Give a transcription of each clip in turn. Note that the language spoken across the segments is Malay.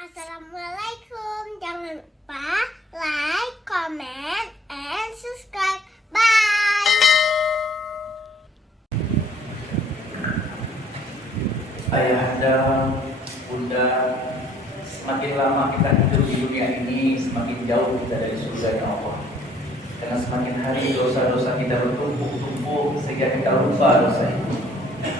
Assalamualaikum. Jangan lupa like, comment, and subscribe. Bye. Ayahanda, bunda, semakin lama kita hidup di dunia ini, semakin jauh kita dari surga Allah. Karena semakin hari dosa-dosa kita bertumpuk-tumpuk sehingga kita lupa dosa itu.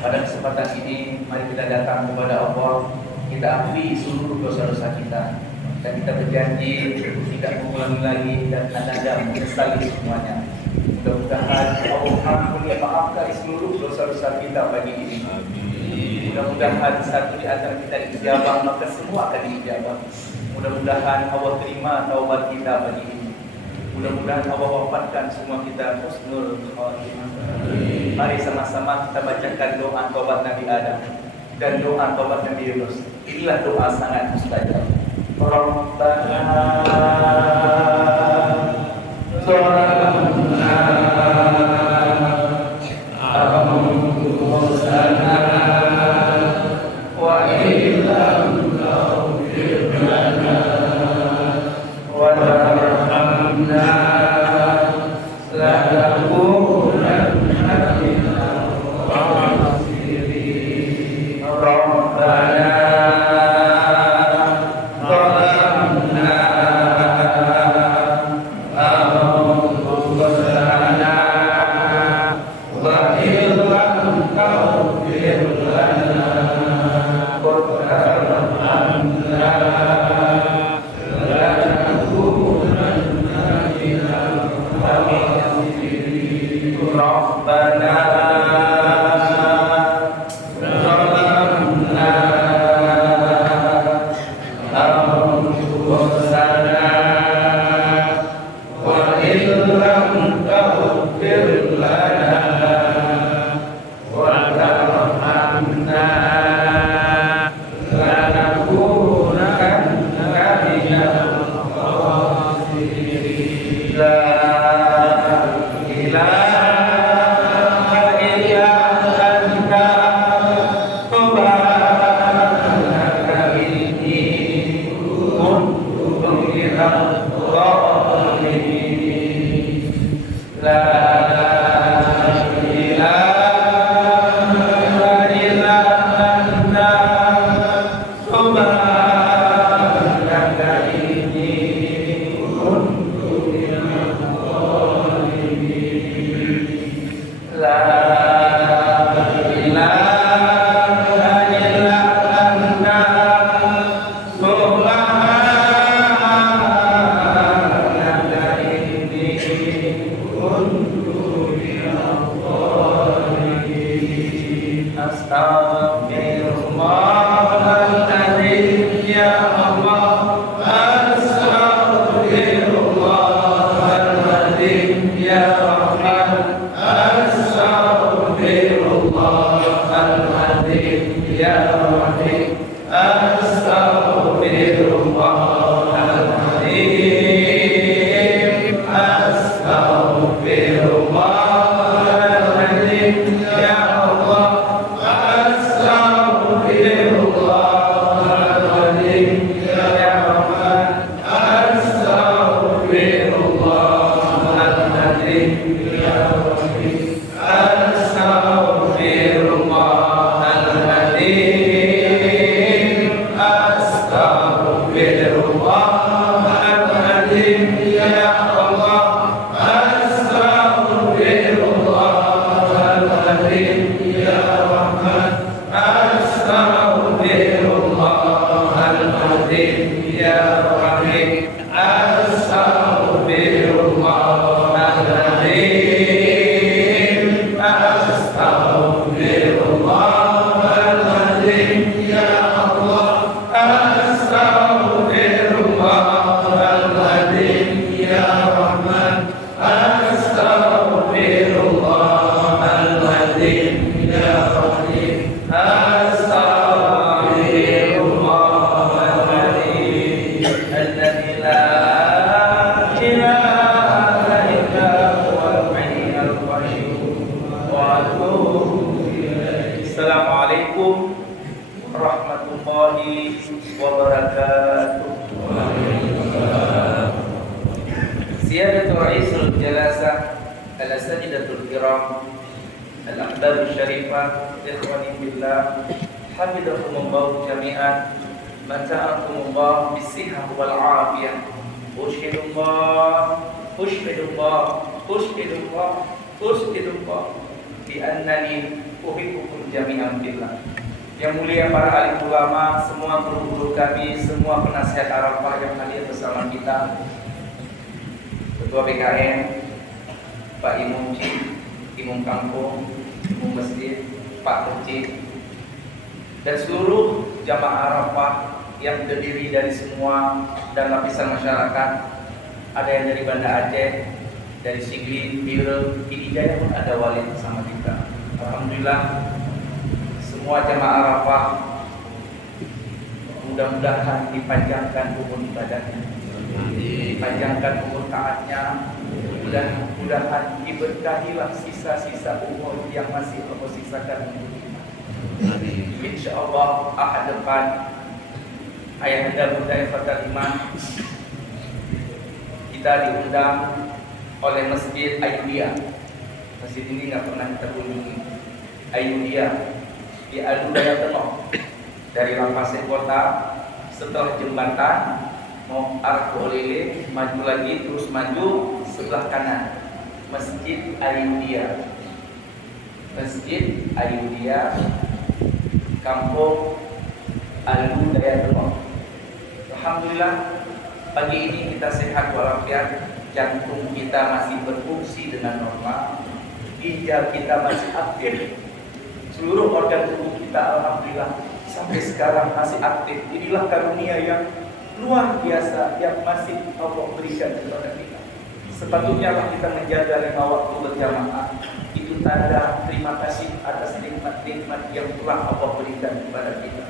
Pada kesempatan ini, mari kita datang kepada Allah, kita akui seluruh dosa-dosa kita, dan kita berjanji tidak mengulangi lagi dan tidak menyesali semuanya. Mudah-mudahan Allah ampuni maafkan seluruh dosa-dosa kita pagi ini. Mudah-mudahan satu di antara kita dijabah, maka semua akan dijabah. Mudah-mudahan Allah terima taubat kita pagi ini. Mudah-mudahan Allah wafatkan semua kita husnul khotimah. Mari sama-sama kita bacakan doa taubat Nabi Adam dan doa taubat Nabi Yunus. Inilah doa sangat mustajab. Rabbana zalamna anfusana wa illam taghfir lana wa tarhamna lanakunanna minal khasirin. Rabbana warahmatullahi wabarakatuh. Siyadatul Ra'isul Jalasah Al-Sajidatul Kiram Al-Ahbabul Syarifah Ikhwani Billah Hafizakumullah jami'an Mata'akumullah bisihah wal afiyah Ushhidullah Bi annani uhibbukum jami'an billah. Yang mulia para alim ulama, semua guru-guru kami, semua penasihat Arafah yang hadir bersama kita, Ketua BKN, Pak Imam Cik, Imam Kampung, Imam Masjid, Pak Kecik, dan seluruh jamaah Arafah yang terdiri dari semua dan lapisan masyarakat. Ada yang dari Banda Aceh, dari Sigli, Bire, Hidayah pun ada wali bersama kita. Alhamdulillah, semua jamaah Arafah mudah-mudahan dipanjangkan umur ibadahnya, dipanjangkan umur taatnya, mudah-mudahan diberkahilah sisa-sisa umur yang masih Allah sisakan untuk kita. Insyaallah ahad depan Ayahanda Bunda Fathul Iman kita diundang oleh Masjid Ayudia. Masjid ini nggak pernah kita kunjungi. Ayudia di Alu Daya Tengok, dari Lampase Kota, setelah jembatan mau arah Bolele, maju lagi terus maju sebelah kanan Masjid Ayudia. Masjid Ayudia, Kampung Alu Daya Tengok. Alhamdulillah pagi ini kita sehat walafiat, jantung kita masih berfungsi dengan normal, ginjal kita masih aktif, seluruh organ tubuh kita alhamdulillah sampai sekarang masih aktif. Inilah karunia yang luar biasa yang masih Allah berikan kepada kita. Sepatutnya lah kita menjaga 5 waktu berjamaah. Itu tanda terima kasih atas nikmat-nikmat yang telah Allah berikan kepada kita.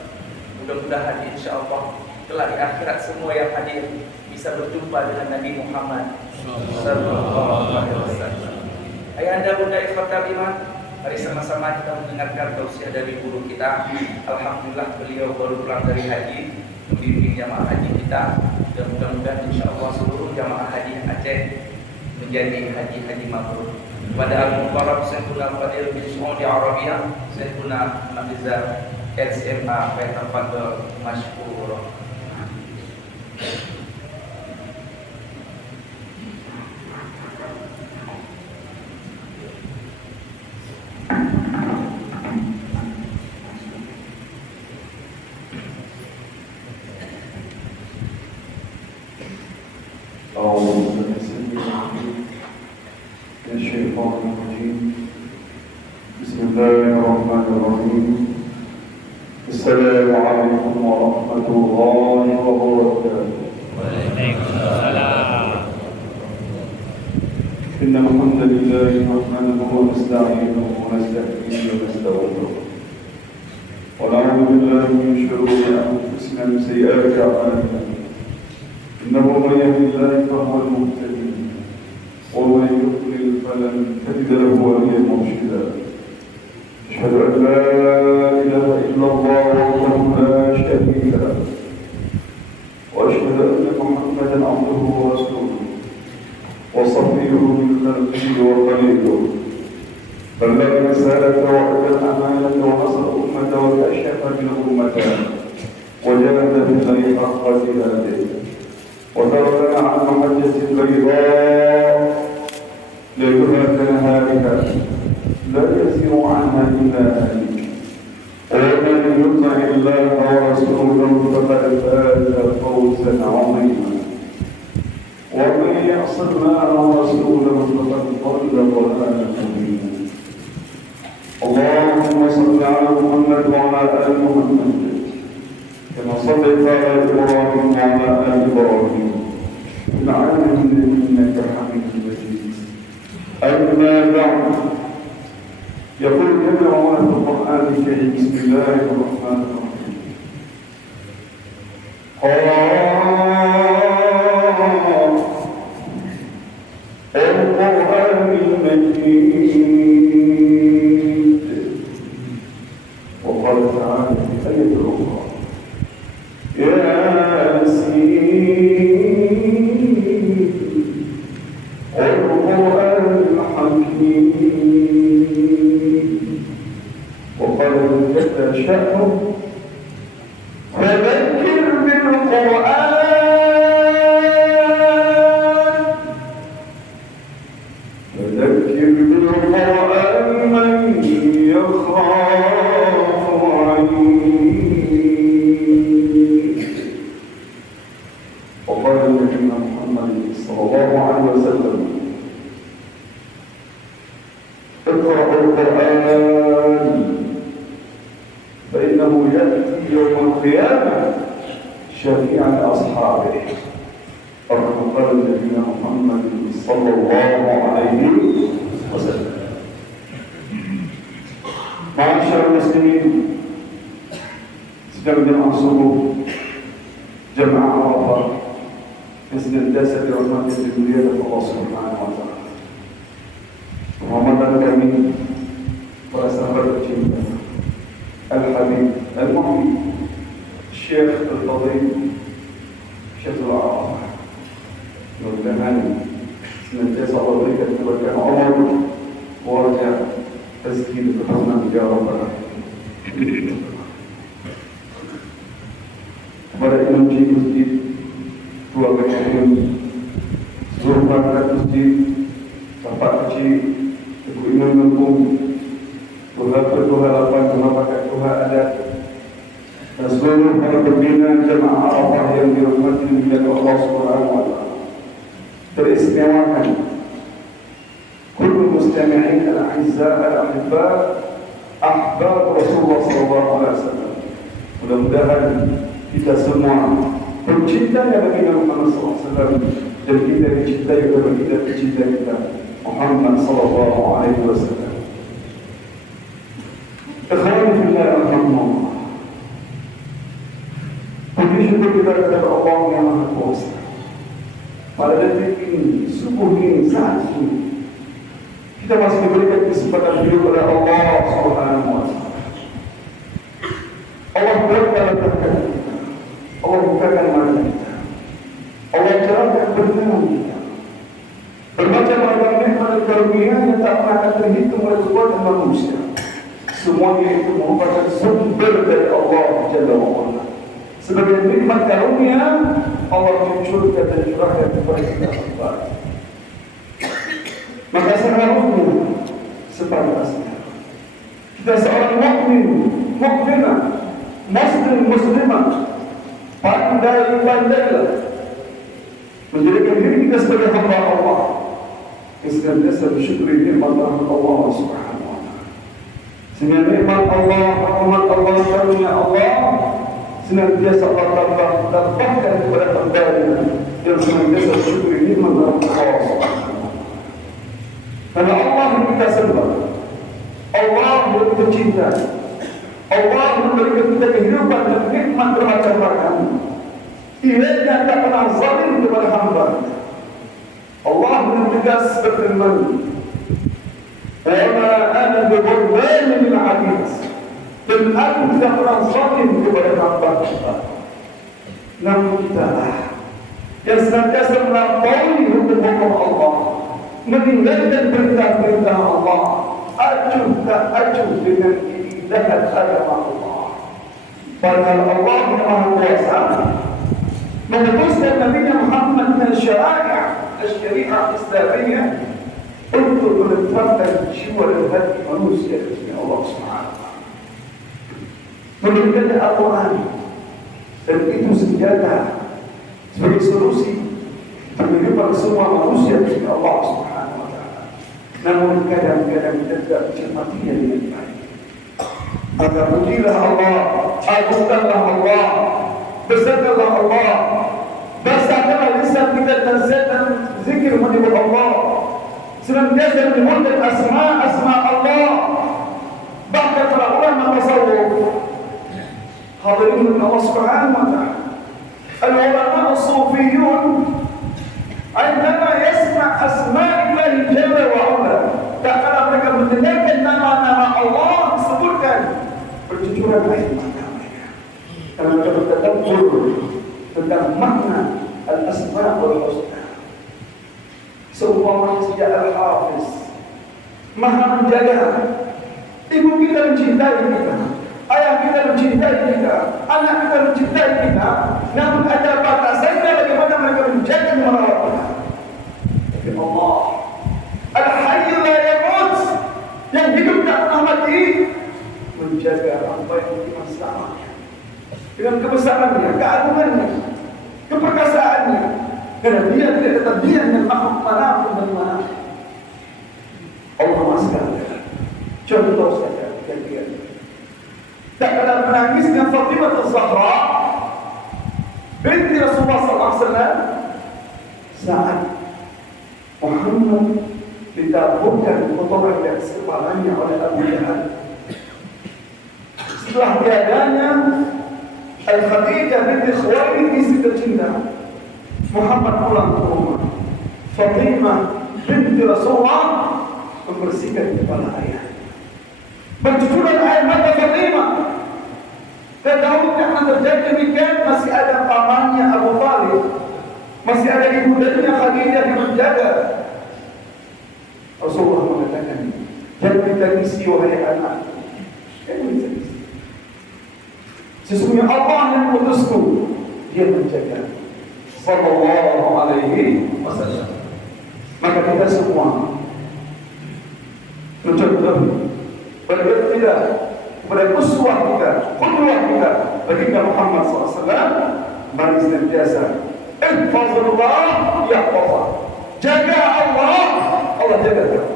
Mudah-mudahan insyaallah kelak di akhirat semua yang hadir bisa berjumpa dengan Nabi Muhammad sallallahu alaihi wasallam. Ayahanda Bunda Fathul Iman, mari sama-sama kita mendengarkan tausiah dari guru kita. Alhamdulillah beliau baru pulang dari haji, membimbing jamaah haji kita, dan mudah-mudahan insyaallah seluruh jamaah haji Aceh menjadi haji mabrur. Kepada Al-Muqarrab Sayyiduna Fadil bin Saudi Arabia, Sayyiduna Nafizah SMA, Fathul Mashkur. Bismillahirrahmanirrahim. Assalamualaikum warahmatullahi wabarakatuh. Waalaikumsalam. Innal hamdalillah nahmaduhu wa nasta'inuhu wa nasta'inuhu wa nastaghfiruh. Wa na'udzu billahi min shururi anfusina wa min sayyi'ati a'malina. Innahu man yahdihillahu fahuwal muhtadi wa man yudlil falan tajida lahu waliyyan murshida. أشهد أن لا إله إلا الله وحده لا شريك له وأشهد أن محمدا عبده ورسوله وصفيه من خلقه وخليله بلغ رسالة وأدى الأمانة ونصر أمته وكشف من أمته وجاهد بالله حق جهاده وتركنا عن محجة البيضاء ليلها كنهارها لا يزيغ عنها إلا هالك ومن يطع الله ورسوله فقد فاز فوزا عظيما ومن يعص الله ورسوله فقد ضل ضلالا مبينا. اللهم صل على محمد وعلى آل محمد كما صليت على إبراهيم وعلى آل إبراهيم في العالمين إنك حميد مجيد. أما بعد، يقول جل وعلا في القرآن الكريم: بسم الله الرحمن الرحيم. القرآن المجيد وقال وقال تعالى في آية أخرى ياسين والقرآن الحكيم وقال جل شأنه فذكر بالقرآن من يخاف وعيد وقال نبينا محمد صلى الله عليه وسلم اقرأوا القرآن فإنه يأتي يوم القيامة شفيعا لأصحابه كما قال نبينا محمد صلى الله عليه وسلم. معاشر المسلمين sedang jemaah subuh jemaah Arafah yang senantiasa dirahmati dan dimuliakan Allah Subhanahu wa taala. Ramadan kami para sahabat tercinta Al-Habib Al-Mu'min Syekh Al-Fadhil Syekh Al-Arafah, mudah-mudahan senantiasa Allah berikan keberkahan umur, keluarga, rezeki dan keturunan ya Rabbal Alamin. Kepada imam masjid, keluarga kami, seluruh perangkat masjid, bapak kecil, ibu imam kampung, Tuhan halapan, Tuhan adat, dan seluruh para pembina jemaah Arafah yang dirahmati oleh Allah Subhanahu wa taala. Teristimewakan kullu mustami'in al-a'izza al-ahibba ahbab Rasulullah sallallahu alaihi wasallam. Mudah-mudahan kita semua pencinta Nabi Muhammad sallallahu alaihi wasallam dan kita dicintai oleh kita pencinta kita Muhammad sallallahu alaihi wasallam. Ikhwan fillah rahimahumullah. Puji syukur kita kepada Allah yang Maha Kuasa. Pada detik ini, subuh ini, saat ini, kita masih diberikan kesempatan hidup oleh Allah Subhanahu wa taala. Allah berkata kita, Allah bukakan mata kita, Allah cerahkan pendengaran kita. Bermacam-macam nikmat dan karunia yang tak pernah terhitung oleh kekuatan manusia. Semuanya itu merupakan sumber dari Allah Jalla wa'ala. Sebagai nikmat karunia, Allah mencurahkan dan curahkan kepada kita semua. Maka seharusnya sepantasnya kita seorang mukmin, mukminah, muslimah, pandai-pandailah menjadikan diri kita sebagai hamba Allah yang senantiasa bersyukur nikmat Allah Subhanahu wa taala. Sehingga nikmat Allah, rahmat Allah, karunia Allah senantiasa Allah tambahkan kepada hamba-Nya yang senantiasa bersyukur nikmat Allah Subhanahu wa taala. Karena Allah yang kita sembah, Allah yang kita cinta, Allah memberikan kita kehidupan dan nikmat bermacam-macam. Ia tak pernah zalim kepada hamba. Allah dengan tegas berfirman, "Wa ma ana bidzalimin lil 'abid." Dan aku tidak pernah zalim kepada hamba. Namun kita yang senantiasa melampaui hukum-hukum Allah, meninggalkan perintah-perintah Allah, acuh tak acuh dengan keindahan agama Allah. Padahal Allah yang Maha Kuasa mengutuskan Nabi Muhammad dengan syariat Islamiyah untuk menetapkan jiwa dan hati manusia dengan Allah Subhanahu wa taala. Memberikan Al-Quran dan itu senjata sebagai solusi kehidupan semua manusia dengan Allah Subhanahu wa taala. Namun kadang-kadang kita tidak mencermatinya dengan baik. Maka pujilah Allah, agungkanlah Allah, besarkanlah Allah, basahkanlah lisan kita dan setan zikir menyebut Allah, senantiasa menyebutkan asma Allah. Bahkan para ulama tasawuf hadirin Allah Subhanahu wa taala, al-ulama as-sufiyun عندما يسمع أسماء الله جل وعلا, tak kala mereka mendengarkan nama-nama Allah disebutkan, berjudul bercucuran air mata mereka karena mereka bertadabbur tentang makna al-asma' wal husna. Seumpama sejak Al-Hafiz Maha menjaga, ibu kita mencintai kita, ayah kita mencintai kita, anak kita mencintai kita, namun ada batasannya bagaimana mereka menjaga dan merawat kita. Tapi Allah Al-Hayy la yamut, yang hidup tak pernah mati, menjaga apa yang kita selamanya dengan kebesarannya, keagungannya, keperkasaannya, karena dia tidak keterdian dengan makhluk manapun dan manapun. Allah masukkan. Contoh saja kalian. Tak pernah menangisnya Fatimah Az-Zahra binti Rasulullah SAW saat Muhammad ditaburkan kotoran dan kepalanya oleh Abu Jahal. Setelah tiadanya Al-Khadijah binti Khuwailid, istri tercinta, Muhammad pulang ke rumah. Fatimah binti Rasulullah membersihkan kepala ayah, bercucuran air mata Fatimah. Dan tahu akan terjadi demikian, masih ada pamannya Abu Talib, masih ada ibu darinya Khadijah yang menjaga. Rasulullah mengatakan, jangan ditangisi wahai anak, jangan ditangisi. Sesungguhnya Allah yang mengutusku, dia menjaga. Sallallahu alaihi wasallam. Maka kita semua mencontoh berbeda kepada uswah kita, qudwah kita, baginda Muhammad SAW. Mari senantiasa ihfazillah yahfazah, jaga Allah, Allah jaga kita.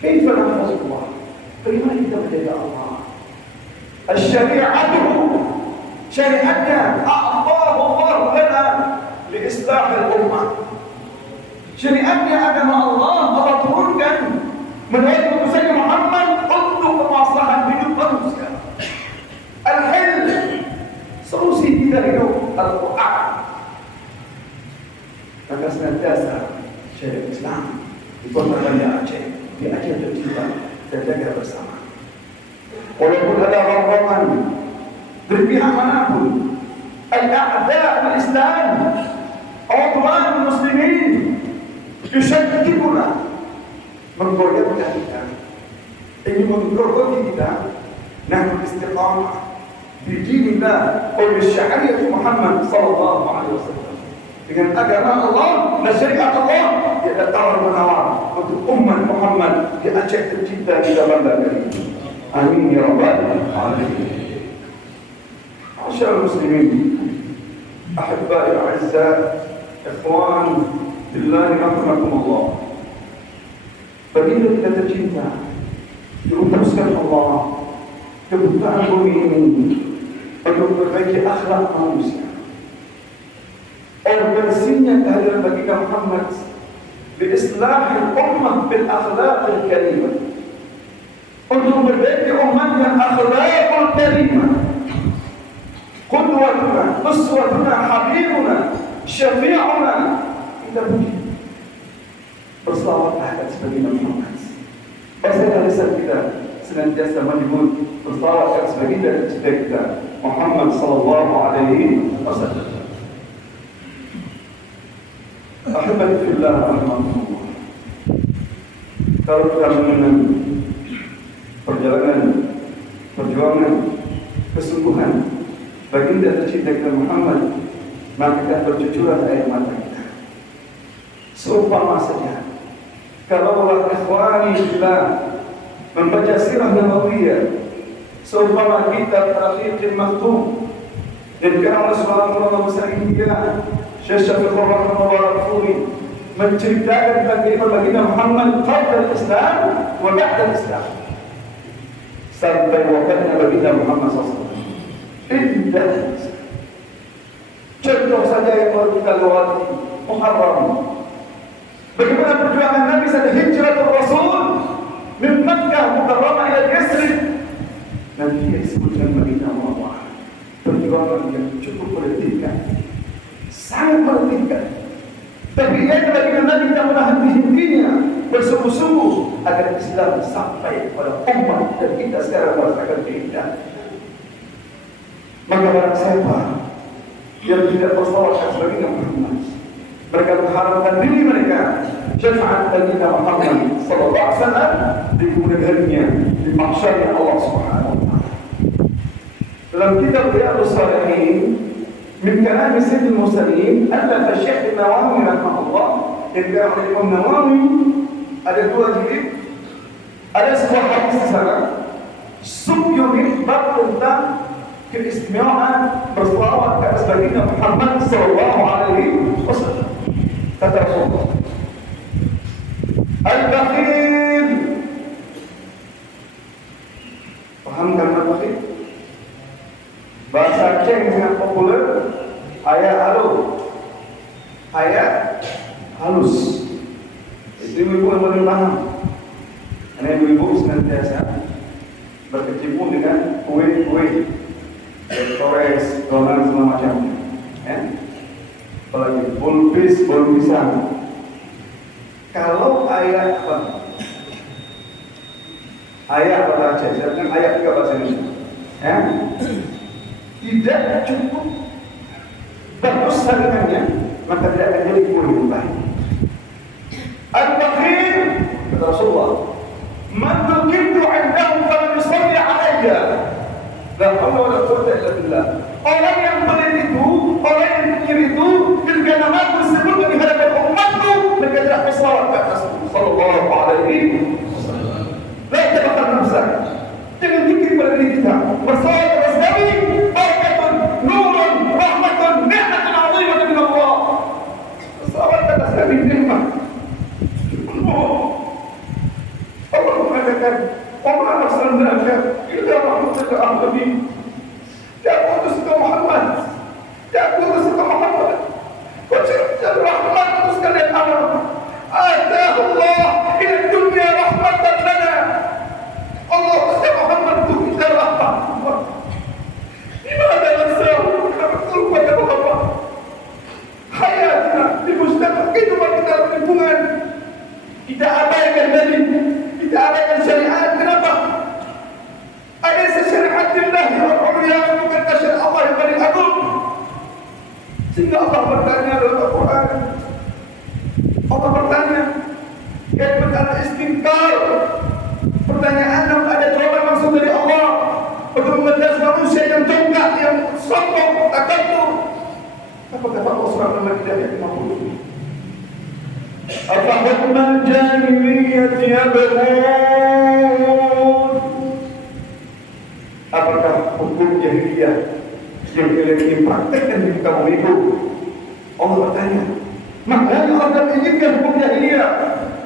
Kaifa nahfazullah? Bagaimana kita menjaga Allah? Al-syari'atu, syariatnya a'tahu Allah lana li islah al-ummah. Syariatnya agama Allah turunkan melalui putusan Muhammad untuk kemaslahan hidup manusia. Al-hil, solusi kita hidup Al-Quran. Maka senantiasa syariat Islam di kota Banda Aceh, di Aceh tercinta, kita jaga bersama. Walaupun ada rombongan dari pihak manapun, al-a'da' al-Islam, awtuan muslimin, yusyakikuna, menggoyahkan kita, ingin menggerogoti kita, nahnu istiqamah bidinillah oleh syariat Muhammad sallallahu alaihi wasallam. Dengan agama Allah dan syariat Allah, dia ada tawar-menawar untuk umat Muhammad di Aceh tercinta kita banggakan. Amin ya rabbal alamin. Masyaallah muslimin, ahibbai a'azza, ikhwan billahi rahmatullah. Baginda kita tercinta, diutuskan Allah ke permukaan bumi ini untuk memperbaiki akhlak manusia. Organisasinya kehadiran baginda Muhammad bi islahil ummah bil akhlaqil karimah, untuk memperbaiki umat dengan akhlaqul karimah. Qudwatuna, uswatuna, habibuna, syafi'una. Kita puji, berselawatlah atas baginda Muhammad. Pasal lisan kita senantiasa menyebut berselawat atas baginda kita Muhammad sallallahu alaihi wasallam. Ahibati fillah rahmatullah. Kalau kita mengenal perjuangan, kesungguhan baginda tercinta kita Muhammad, maka kita bercucuran air mata kita. Seumpama saja kalau Allah ikhwani billah membaca sirah nabawiyah, seumpama kitab Rafiqil Maktum dan karena Rasulullah besar India Syekh Syafiq Mubarak Furi menceritakan tentang kehidupan baginda Muhammad qabla al-Islam wa ba'da al-Islam, sampai wafatnya baginda Muhammad SAW. Indah. Contoh saja yang baru kita lewati, Muharram. Bagaimana perjuangan Nabi saat hijratul Rasul min Makkah Mukarramah ila Yathrib. Nabi disebutkan baginda Muhammad. Perjuangan yang cukup meletihkan, sangat meletihkan. Tapi ia baginda Nabi tak pernah henti-hentinya bersungguh-sungguh agar Islam sampai kepada umat dan kita sekarang merasakan keindahan. Maka barang siapa yang tidak bersalawat sebagai Muhammad, mereka mengharapkan diri mereka syafaat baginda Muhammad sallallahu alaihi wasallam di kemudian harinya di mahsyarnya Allah Subhanahu wa taala. Dalam kitab Riyadhus Shalihin min kalam Sayyidil Mursalin alaf Syekh Nawawi rahimahullah, yang dikatakan oleh Imam Nawawi, ada dua jilid, ada sebuah hadis di sana subyunit bab tentang keistimewaan berselawat ke atas baginda Muhammad sallallahu alaihi wasallam. Kata Rasulullah, al-bakhil, paham kalimat bakhil? Bahasa Aceh yang sangat populer, ayat halus. Ibu-ibu yang boleh paham, karena ibu-ibu senantiasa berkecimpung dengan kue-kue, torres, donat, semua macamnya. Apalagi bolu pisang. Kalau ayat apa? Ayat bahasa Aceh, saya bilang ayat juga bahasa Indonesia. Tidak cukup bagus saringannya, maka tidak akan jadi kue yang baik. Al-Bakhil, kata Rasulullah, man dzukirtu 'indahu falam yusalli 'alayya, la haula wa la quwwata illa billah. Orang yang pelit itu, orang yang kikir itu, ketika namaku disebutkan di hadapan umatku, mereka tidak bersalawat ke atas sallallahu alaihi wasallam. La tabaqal nafsak, jangan kikir pada diri kita, bersalawat ke atas Nabi, barakatun, nurun, rahmatun, ni'matun 'azimatan min Allah. Bersalawat ke atas Nabi, nikmat. Allah mengatakan, "Wa arsalnaka illa rahmatan lil alamin." Dia putus ke Muhammad. Wajib rahmat untuk sekalian alam. Atahu Allah ila dunia rahmatan lana. Allah usia Muhammad itu kita rahmat. Dimana nasab? Kenapa lupa kepada Allah? Hayatnya di mustaqbal kehidupan kita dalam lingkungan. Kita abaikan dari, kita abaikan syariat. Kenapa? Ada syariat Allah yang ulya, bukan syariat Allah yang paling agung. Sehingga Allah bertanya dalam Al-Quran. Allah bertanya, kaifa al-istinkar. Pertanyaan yang ada jawaban langsung dari Allah. Untuk membalas manusia yang tongkat, yang sombong, takabur. Apa kata Allah Subhanahu wa taala ayat 50? Afa hukmal jahiliyyati yabghun. Apakah hukum jahiliyah yang kalian ingin praktekkan di kaum itu? Allah bertanya. Maknanya Allah tak menginginkan hukum jahiliyah.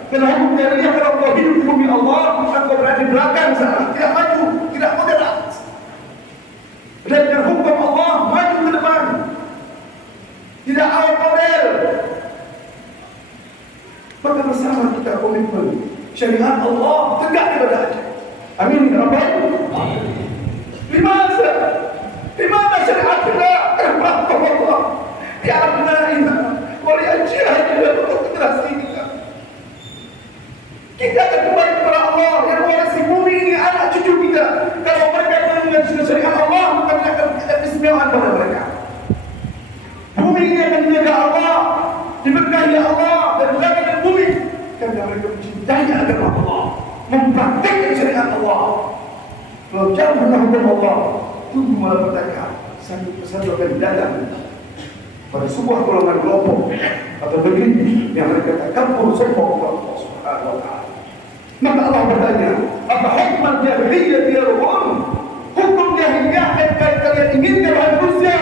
Karena hukum jahiliyah kalau kau hidup di bumi Allah, maka kau berada di belakang sana, tidak maju, tidak moderat. Dan dengan hukum Allah maju ke depan, tidak awal model. Maka bersama kita komitmen syariat Allah tegak di badan. Amin ya Rabbal alamin. Dimana syariat kita? Kenapa Allah? Ya abnaina wa li ajhadina untuk generasi kita. Kita akan kembali kepada Allah yang mewarisi bumi ini, anak cucu kita. Kalau mereka menjaga syariat Allah, maka kita akan keistimewaan pada mereka. Bumi ini akan dijaga Allah, diberkahi Allah dan berada di bumi karena mereka mencintai agama Allah, mempraktikkan syariat Allah. Kalau jauh dengan hukum Allah, tunggu malah bertanya, satu persatu akan datang pada sebuah golongan kelompok atau negeri yang mereka takabur sombong kepada Allah Subhanahu wa taala. Maka Allah bertanya, apa hukman jahiliyah yabghun? Hukum jahiliyah yang kalian inginkan wahai manusia?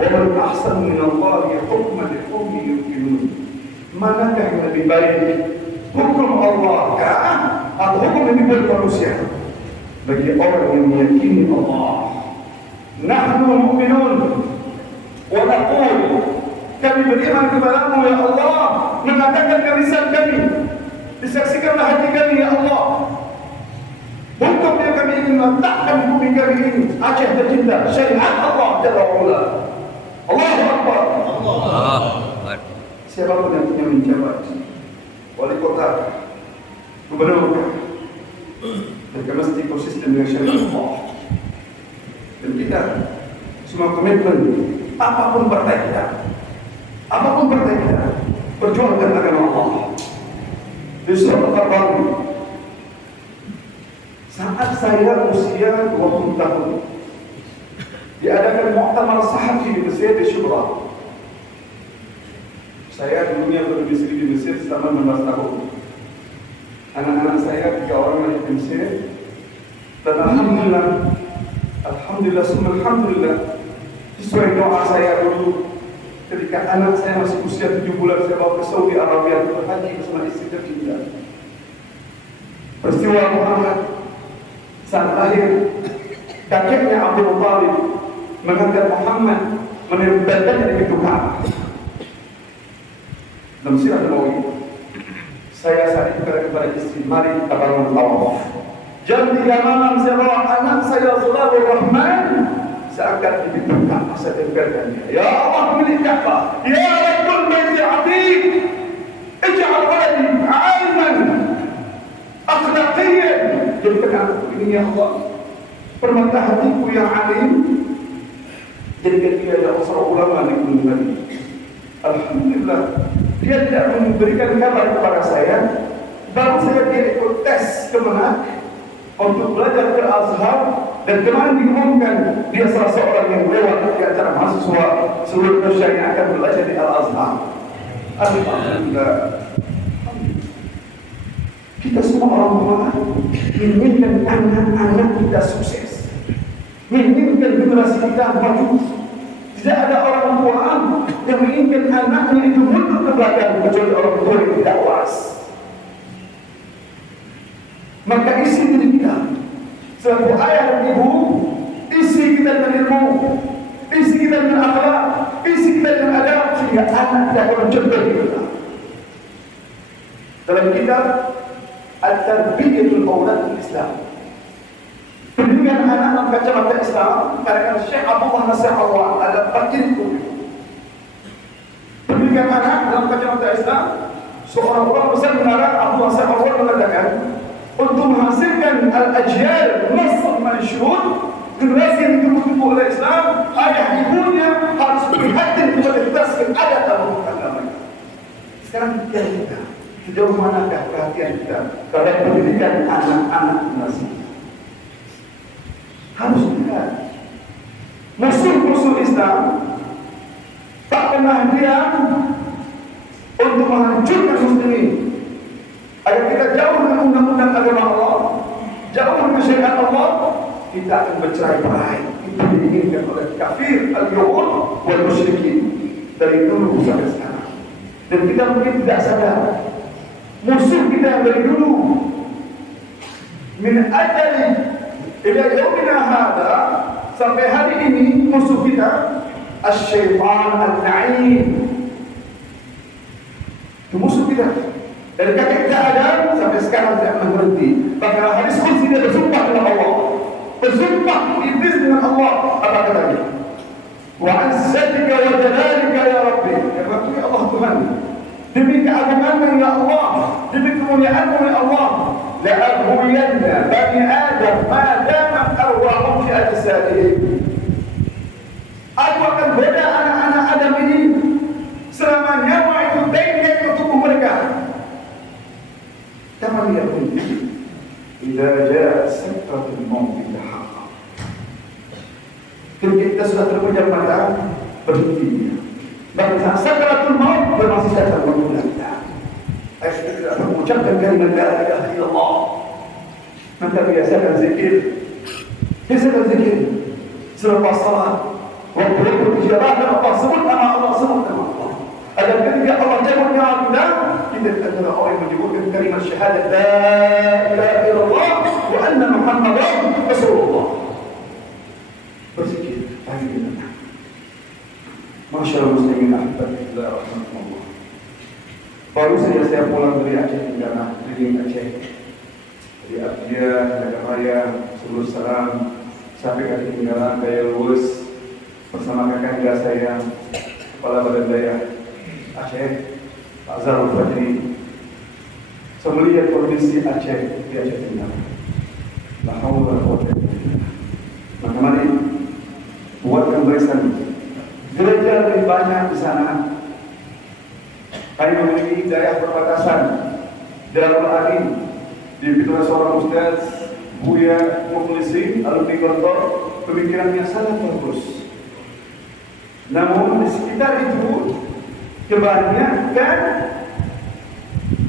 Wa man ahsanu min Allahi hukman liqaumin yuqinun. Manakah yang lebih baik, hukum Allah kah atau hukum yang dibuat manusia? Bagi orang yang meyakini Allah. Nahnu mu'minun wa naqul, kami beriman kepadamu ya Allah, mengatakan kelisan kami, disaksikanlah hati kami ya Allah. Hukum yang kami ingin letakkan di bumi kami ini, Aceh tercinta, syariat Allah Jalla wa Ala. Allahu Akbar. siapapun yang punya menjabat, wali kota, gubernur, mereka mesti konsisten dengan syariat Allah. Dan kita semua komitmen, apapun partai kita, perjuangkan agama Allah. Di surat Al-Baqarah, saat saya usia 20 tahun, diadakan muktamar sahabi di Mesir di Syubra. Saya dulunya berdomisili di Mesir selama 16 tahun. Anak-anak saya 3 orang lahir di Mesir. Dan Alhamdulillah, sesuai doa saya dulu, ketika anak saya masih usia 7 bulan, saya bawa ke Saudi Arabia untuk berhaji bersama istri tercinta. Peristiwa Muhammad saat lahir, kakeknya Abdul Thalib mengangkat Muhammad, menempelkannya di pintu Ka'bah. Dalam sirah Nabawi, saya saat itu kata kepada istri, mari kita bangun tawaf. Jam 3 malam saya bawa anak saya Zulalur Rahman, saya angkat di pintu Ka'bah, saya tempelkannya. Ya Allah milik Ka'bah, Ya Rabbul Baiti Atiq, ij'al waladi aliman akhlaqiyan. Jadikan anakku ini ya Allah permata hatiku yang alim, jadikan dia ya Allah seorang ulama di gunung Nabi. Alhamdulillah, dia tidak memberikan kabar kepada saya. Baru saya dia ikut tes kemenang untuk belajar ke Azhar, dan kemarin diumumkan dia salah seorang yang lewat di antara mahasiswa seluruh Indonesia yang akan belajar di Al-Azhar. Alhamdulillah. Kita semua orang tua menginginkan anak-anak kita sukses, menginginkan generasi kita maju. Tidak ada orang tua yang menginginkan anaknya itu mundur ke belakang, kecuali orang tua yang tidak waras. Maka isi diri kita selaku ayah dan ibu, isi kita dengan ilmu, isi kita dengan akhlak, isi kita dengan adab, sehingga anak kita akan mencontoh kita. Dalam kitab At-Tarbiyatul Awlad Islam, pendidikan anak dalam kacamata Islam, karena Syekh Abdullah Nasir Allah ada pakirku. Pendidikan anak dalam kacamata Islam, seorang ulama besar mengarang Abdullah Nasir Allah mengatakan, untuk menghasilkan al-ajyal nasr mansyur, generasi yang ditumbuh oleh Islam, ayah ibunya harus prihatin kepada kita ada tamu agama. Sekarang kita sejauh manakah perhatian kita terhadap pendidikan anak-anak generasi? Harus lihat musuh-musuh Islam tak pernah diam untuk menghancurkan muslimin. Agar kita jauh dengan undang-undang agama Allah, jauh dengan syariat Allah, kita akan bercerai-berai. Itu diinginkan oleh kafir al-Yahud wal musyrikin dari dulu sampai sekarang. Dan kita mungkin tidak sadar, musuh kita yang dari dulu, min ajali ila yaumina hadha, sampai hari ini musuh kita asy-syaitan al-la'in. Itu musuh kita. Dari kakek kita Adam sampai sekarang tidak pernah berhenti. Bahkan hadis qudsi dia bersumpah dengan Allah, bersumpah iblis dengan Allah. Apa katanya? Wa azzatika wa jalalika ya Rabbi, ya Rabbi Allah Tuhan, demi keagunganmu ya Allah, demi kemuliaanmu ya Allah, la'aghwiyanna bani Adam ma damat arwahum fi ajsadihim. Aku akan goda anak-anak Adam ini selama nyawa itu dengkek ke tubuh mereka. Kama yaqul idza jaa sakratul maut bilhaq. Ketika kita sudah terpejam mata, berhenti. Bahkan sakratul maut masih datang menuju kita. Kita tidak mengucapkan kalimat la ilaha illallah. Maka biasakan zikir. Biasakan zikir selepas salat. Waktu berbicara Allah, sebut nama Allah, sebut nama Allah. Agar ketika Allah jawab nyawa kita adalah orang yang menyebutkan kalimat syahadat la ilaha illallah wa anna Muhammadan Rasulullah. Berzikir pagi dan petang. Masyaallah muslimin ahibbatillah rahmatullah. Baru saja saya pulang dari Aceh Tenggara, dari Aceh, dari Abdia, Nagaraya, Sulur Salam, sampai ke Tenggara, Daya Lurus, bersama kakak saya, kepala badan daya Aceh, Pak Zarul Fajri. Saya melihat kondisi Aceh di Aceh Tengah. La haula wa la quwwata illa billah. Maka mari buatkan barisan. Gereja lebih banyak di sana. Kami memiliki daerah perbatasan Darul Alim, dipimpin seorang ustaz Buya Mukhlisin alumni Gontor, pemikirannya sangat bagus. Namun di sekitar itu kebanyakan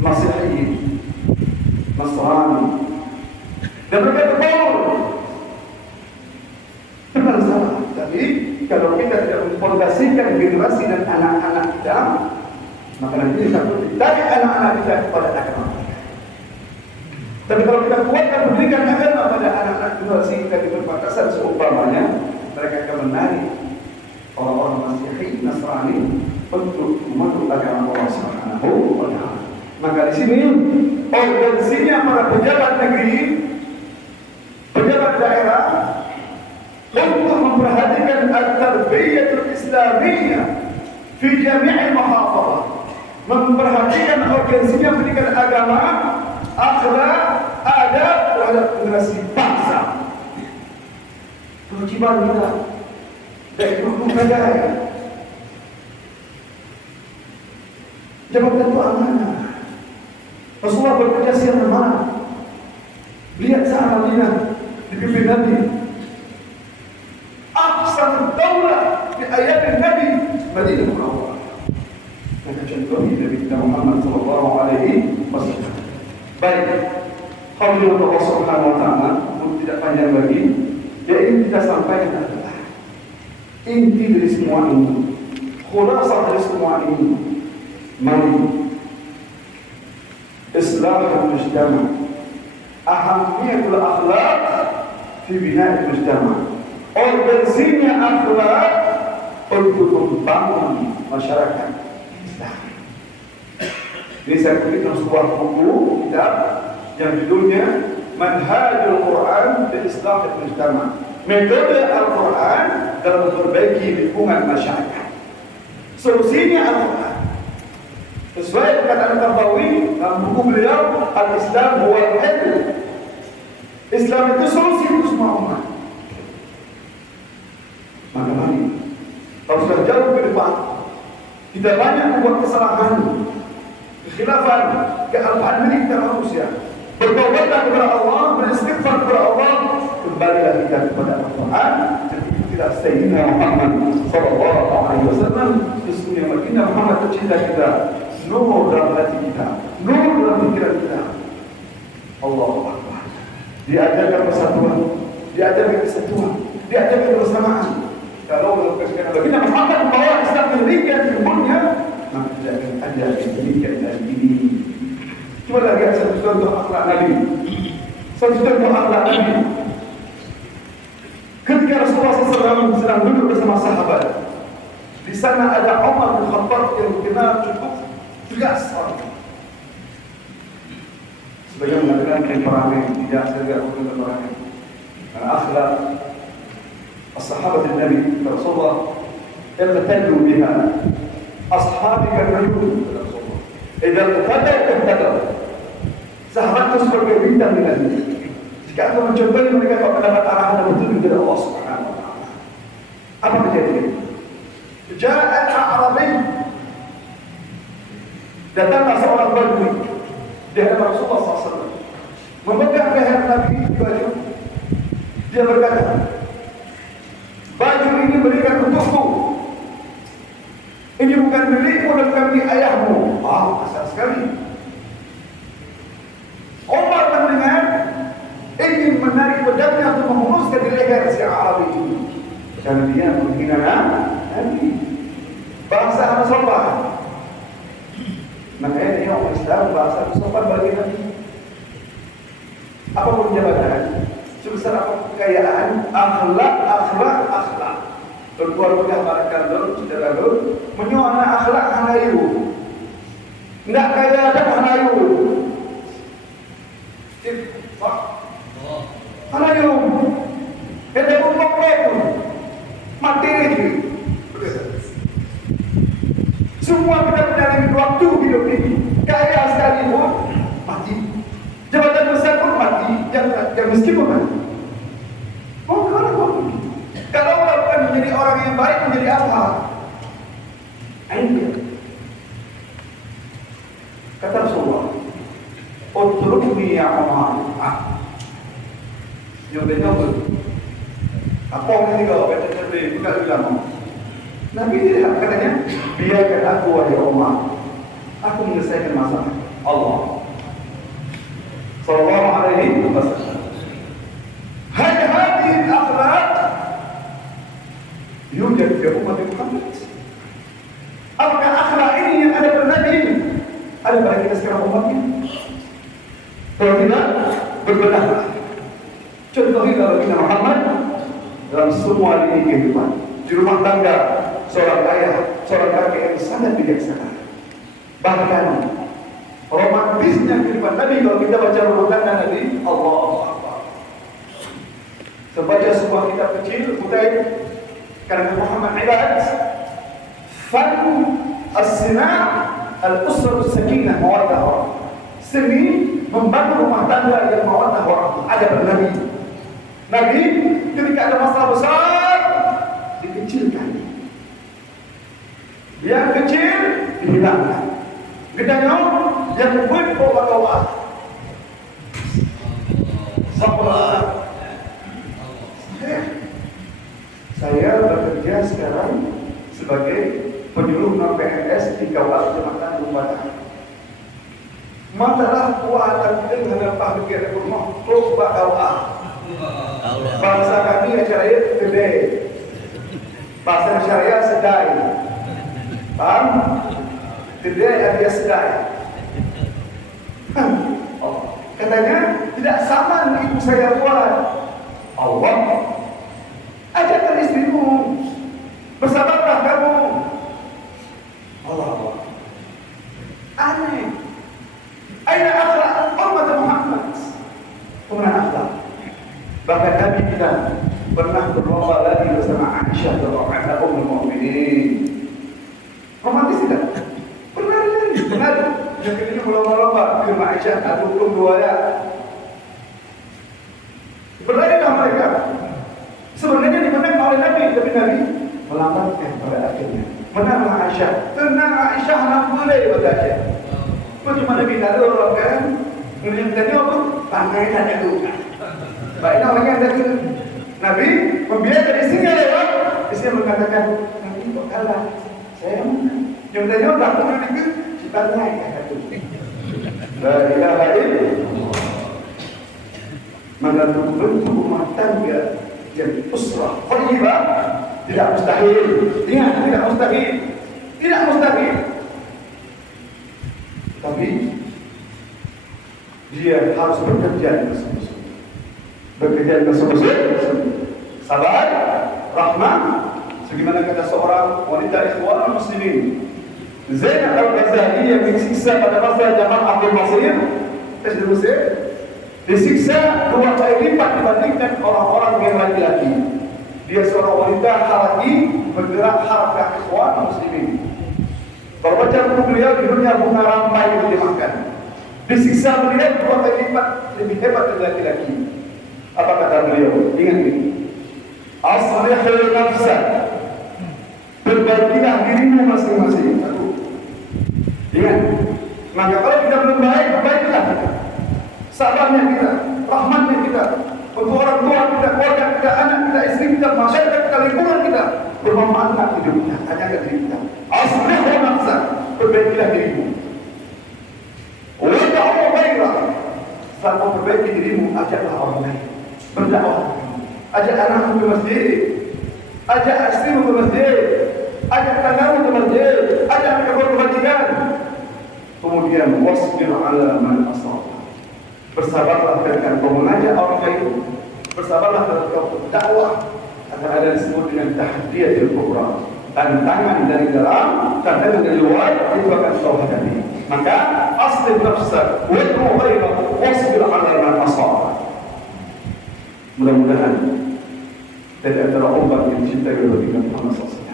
Masihi, Nasrani, dan mereka betul benar salah. Tapi kalau kita tidak memfondasikan generasi dan anak-anak kita, maka nanti kita ditarik anak-anak kita kepada agama. Tapi kalau kita kuatkan pendidikan agama pada anak-anak generasi kita di perbatasan seumpamanya, mereka akan menarik orang-orang Masihi, Nasrani untuk memeluk agama Allah Subhanahu wa Ta'ala. Maka di sini urgensinya para pejabat negeri, pejabat daerah untuk memperhatikan at-tarbiyatul islamiyah fi jami' al-muhafazah, memperhatikan urgensinya pendidikan agama, akhlak, adab terhadap generasi bangsa. Kewajiban kita dari hukum negara. Jabatan itu amanah. Rasulullah bekerja siang dan malam. Lihat saat Madinah dipimpin Nabi. Ahsan daulah di ayat Nabi Madinah Munawwarah. Maka contohnya Nabi kita Muhammad sallallahu alaihi wasallam. Baik, Alhamdulillah Allah Subhanahu wa Ta'ala, untuk tidak panjang lagi, yang ingin kita sampaikan adalah inti dari semua ini, khulasah dari semua ini. Mari Islam mujtama, ahamiyatul akhlaq fi bina' mujtama. Urgensinya akhlak untuk membangun masyarakat Islam. Ini saya kutip dalam sebuah buku kitab yang judulnya Manhajul Quran di Islam Mujtama. Metode Al-Quran dalam memperbaiki lingkungan masyarakat. Solusinya Al-Quran. Sesuai perkataan Nabawi dalam buku beliau, Al-Islam huwa al-ilm. Islam itu solusi untuk semua umat. Maka mari, kalau sudah jauh ke depan, kita banyak membuat kesalahan, kekhilafan, kealpaan milik kita manusia. Bertaubatlah kepada Allah, beristighfar kepada Allah, kembalilah kita kepada Al-Quran, dan ikutilah Sayyidina Muhammad sallallahu alaihi wasallam. Sesungguhnya Baginda Muhammad tercinta kita, nur dalam hati kita, nur dalam pikiran kita. Allahu Akbar. Diajarkan persatuan, diajarkan kesatuan, diajarkan bersamaan. Kalau melakukan Baginda Muhammad membawa Islam demikian sempurna, maka tidak akan ada demikian dari ini. Cuma lagi satu contoh akhlak Nabi. Satu contoh akhlak Nabi. Ketika Rasulullah SAW sedang duduk bersama sahabat, di sana ada Umar bin Khattab yang dikenal cukup tegas. Sebagai mengatakan temperament, tidak segera bukan temperament. Karena akhlak as-sahabat Nabi Rasulullah yaqtadu biha. Ashabi kan rajul Rasulullah. Idza qadar sahabat itu sebagai bintang di langit. Jika aku mencontohi mereka kalau mendapat arahan dan petunjuk dari Allah Subhanahu wa Ta'ala. Apa terjadi? Ja'at Arabi, datanglah seorang Badui di hadapan Rasulullah SAW, memegang leher Nabi di baju. Dia berkata, baju ini berikan untukku. Ini bukan milikmu dan bukan milik ayahmu. Kasar sekali. Umar mendengar, ingin menarik pedangnya untuk menghunuskan di leher si Arabi itu. Karena dia menghina Nabi. Bahasa Arab sopan. Makanya dia orang Islam bahasa Arab sopan bagi Nabi. Apapun jabatan, sebesar apapun kekayaan, akhlak. Berkeluarga barakallahu saudara, menyuana akhlak hanayu. Enggak kaya ada hanayu. Hanayu. Ada problem. Materi. Semua kita menjalani waktu hidup menjadi orang yang baik menjadi apa? Ain. Kata Rasulullah, "Utrukni ya Umar." Yang betul. Apa yang kau kata Nabi bukan ulama. Nabi tidak katanya, biarkan aku wahai Umar. Aku menyelesaikan masalah. Allah. Sallallahu alaihi wasallam. Hanya hadis akhlak yujad fi umat Muhammad. Apakah akhlak ini yang ada pada Nabi ini? Ada pada kita sekarang umatnya? Kalau tidak, berbenahlah. Contohnya kalau kita Muhammad dalam semua lini kehidupan, di rumah tangga, seorang ayah, seorang kakek yang sangat bijaksana. Bahkan romantisnya kehidupan Nabi, kalau kita baca rumah tangga Nabi, Allahu Akbar. Sebaca sebuah kitab kecil, Mutaib, karena Muhammad Ibad, Fan As-Sina' Al-Usrah Sakinah Mawaddah. Seni membangun rumah tangga yang mawaddah warahmah. Ada pada Nabi. Nabi ketika ada masalah besar dikecilkan. Yang kecil dihilangkan. Gedanya yang berbawa-bawa. Saya bekerja sekarang sebagai penyuluh non PNS di kawasan Kecamatan Lumajang. Matalah kuatan kita dengan pahit rumah terus berdoa. Bahasa kami syariat gede, bahasa syariat sedai. Paham? Gede alias sedai. Katanya tidak sama ibu saya buat. Allah, ajarkan istrimu, bersabarlah kamu. Allah, aneh. Aina akhlak umat Muhammad. Kemana akhlak? Bahkan Nabi kita pernah berlomba lagi bersama Aisyah radhiyallahu anha ummul mukminin. Romantis tidak? Pernah lagi. Pernah. Yang kedua berlomba-lomba ke Aisyah atau dua ya. Berladikah mereka? Sebenarnya dimenang oleh Nabi, tapi Nabi melambatkan pada akhirnya. Menanglah Aisyah. Tenang Aisyah, alhamdulillah kata Aisyah. Cuma Nabi tak ada orang kan? Kemudian tanya apa? Pantai tak ada tu. Baiklah orang yang ada Nabi membiarkan istrinya lewat. Istrinya mengatakan, Nabi kok kalah? Saya menang. Yang tanya tak pernah Nabi kita naik kata tu. La ilaha illallah. Maka bentuk rumah tangga yang usrah thayyibah tidak mustahil. Ingat, tidak mustahil. Tidak mustahil. Tapi dia harus bekerja dengan sungguh-sungguh. Bekerja dengan sungguh-sungguh. Sabar, rahmah. Sebagaimana kata seorang wanita ikhwan muslimin, Zainab al-Ghazali yang disiksa pada masa zaman Abdul Masir, disiksa 2 kali lipat dibandingkan orang-orang yang laki-laki. Dia seorang wanita haraki bergerak harakah ikhwan muslimin. Kalau baca buku beliau, hidupnya bunga rampai yang dimakan. Disiksa beliau 2 kali lipat lebih hebat dari laki-laki. Apa kata beliau? Ingat ini. Aslihul nafsa. Perbaikilah dirimu masing-masing. Ingat. Maka kalau kita belum baik, perbaikilah kita. Sabarnya kita, rahmatnya kita, untuk orang tua kita, keluarga kita, anak kita, istri kita, masyarakat kita, lingkungan kita, bermanfaatlah hidupnya, hanya ke diri kita. Aslihul nafsa, perbaikilah dirimu. Wada'u ghairah. Setelah kau perbaiki dirimu, ajaklah orang lain. Berdakwah. Ajak anakmu ke masjid, ajak istrimu ke masjid, ajak tanggamu ke masjid, ajak mereka kebajikan. Kemudian wasbir ala man asab. Bersabarlah ketika kau mengajak orang lain. Bersabarlah ketika kau berdakwah. Akan ada disebut dengan tahdiyatul kubra. Tantangan dari dalam, tantangan dari luar, itu akan kau hadapi. Maka aslih nafsa wad'u ghairah wasbir ala man asab. Mudah-mudahan dari antara obat yang dicintai oleh Nabi Muhammad SAW.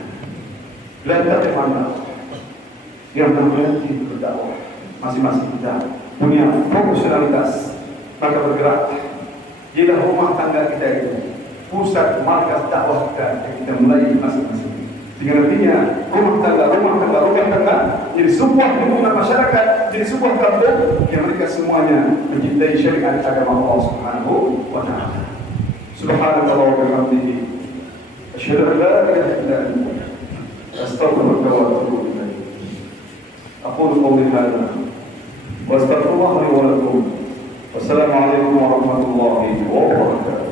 Bila tak mana yang namanya berdakwah, masing-masing kita punya profesionalitas, maka bergerak. Jika rumah tangga kita itu pusat markas dakwah kita mulai masing-masing. Dengan artinya rumah tangga jadi sebuah lingkungan masyarakat, jadi sebuah kampung yang mereka semuanya mencintai syariat agama Allah Subhanahu wa taala. Subhanallah wa bihamdihi asyhadu an la ilaha illa anta astaghfiruka wa atubu ilaik. Aqulu qawli hadha wa astaghfirullah li wa lakum. Wassalamualaikum warahmatullahi wabarakatuh.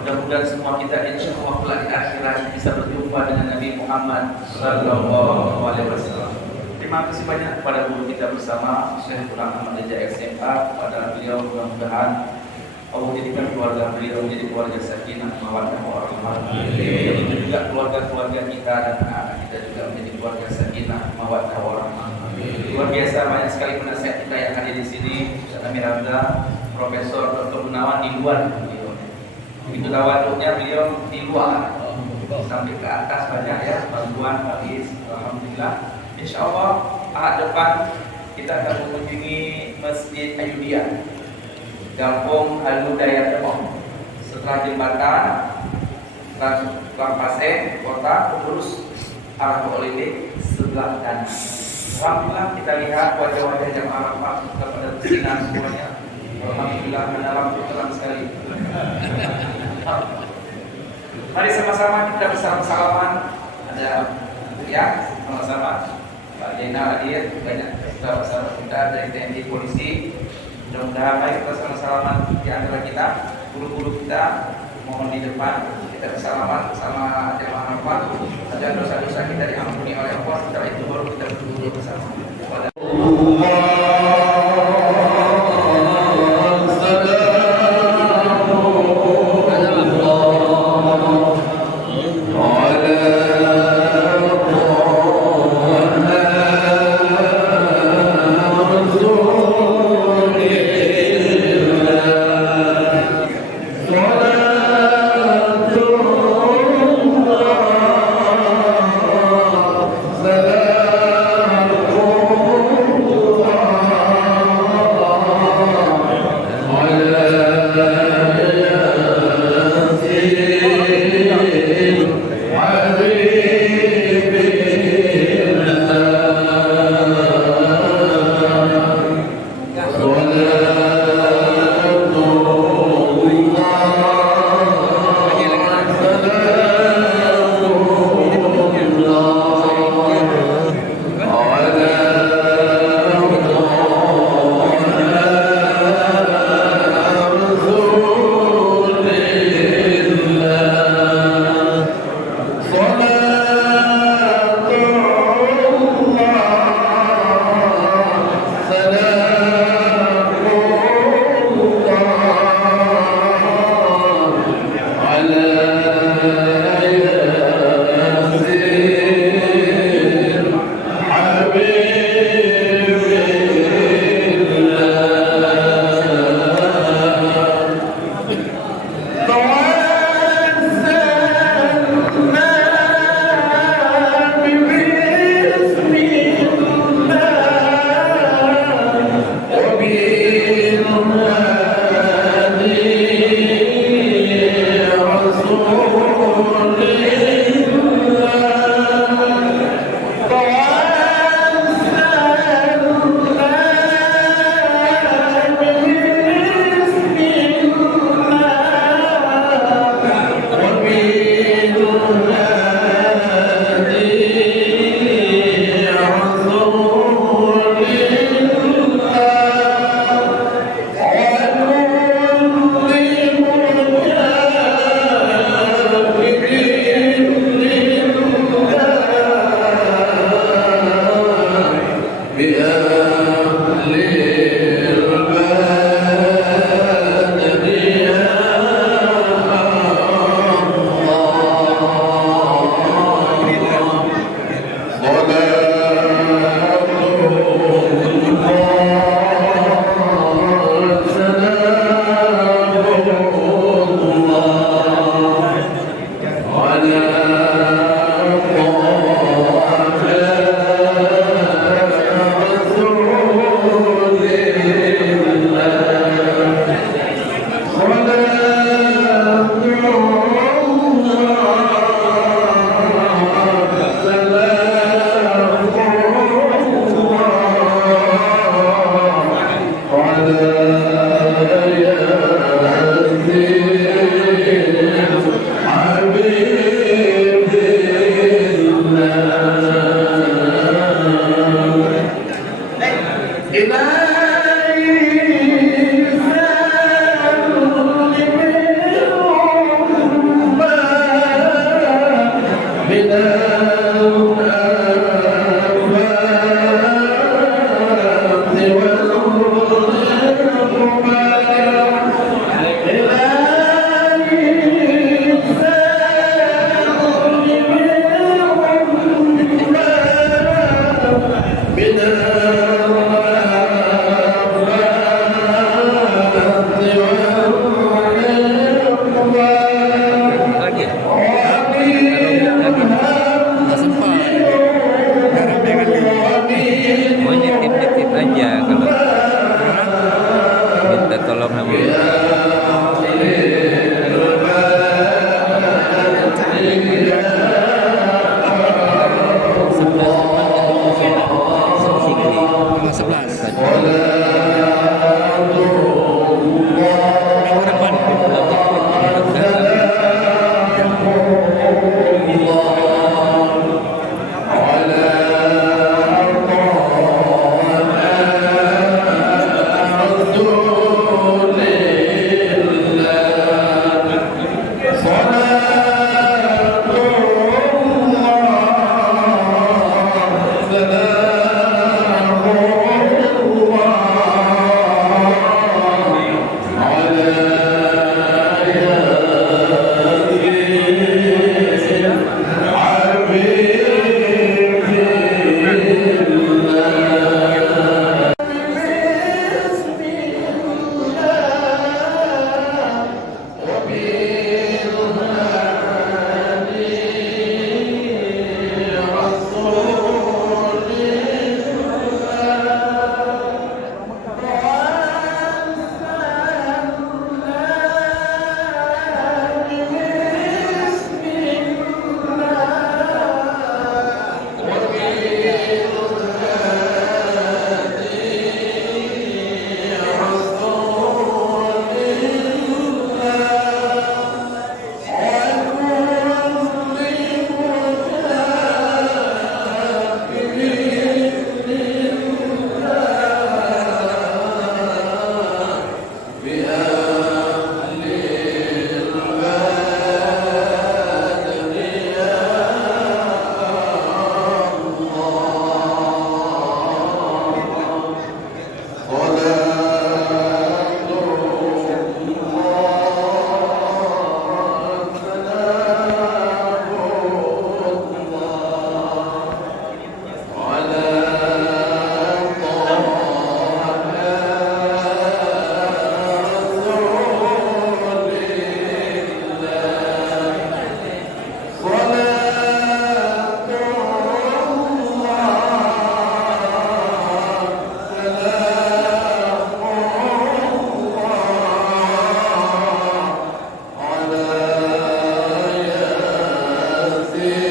Mudah-mudahan semua kita insya Allah kelak di akhirat bisa berjumpa dengan Nabi Muhammad Sallallahu Alaihi Wasallam. Terima kasih banyak kepada guru kita bersama Syekh Quran Ahmad Raja SMA. Kepada beliau mudah-mudahan Allah jadikan keluarga beliau menjadi keluarga sakinah mawaddah warahmah. Begitu juga keluarga-keluarga kita dan anak kita juga menjadi keluarga sakinah mawaddah warahmah. Luar biasa banyak sekali penasihat kita yang hadir di sini. Kami Ramda, Profesor Dr. Gunawan di luar beliau. Begitu tawaduknya beliau di luar sampai ke atas banyak ya bantuan bagi alhamdulillah. Insyaallah ahad depan kita akan mengunjungi Masjid Ayudiyah Kampung Al-Hudayah Depok. Setelah jembatan Lampase, kota, terus arah ke Olimpik sebelah kanan. Alhamdulillah kita lihat wajah-wajah jamaah Arafah kepada bersinar semuanya. Alhamdulillah mendalam terang sekali. Mari sama-sama kita bersalaman. Ada ya sama-sama. Pak Dena hadir, banyak sahabat-sahabat kita dari TNI Polisi. Mudah-mudahan mari kita bersalaman di antara kita, guru-guru kita mohon di depan kita bersalaman sama jemaah Arafah agar dosa-dosa kita diampuni oleh Allah. Setelah itu baru kita berdua bersama. Amin.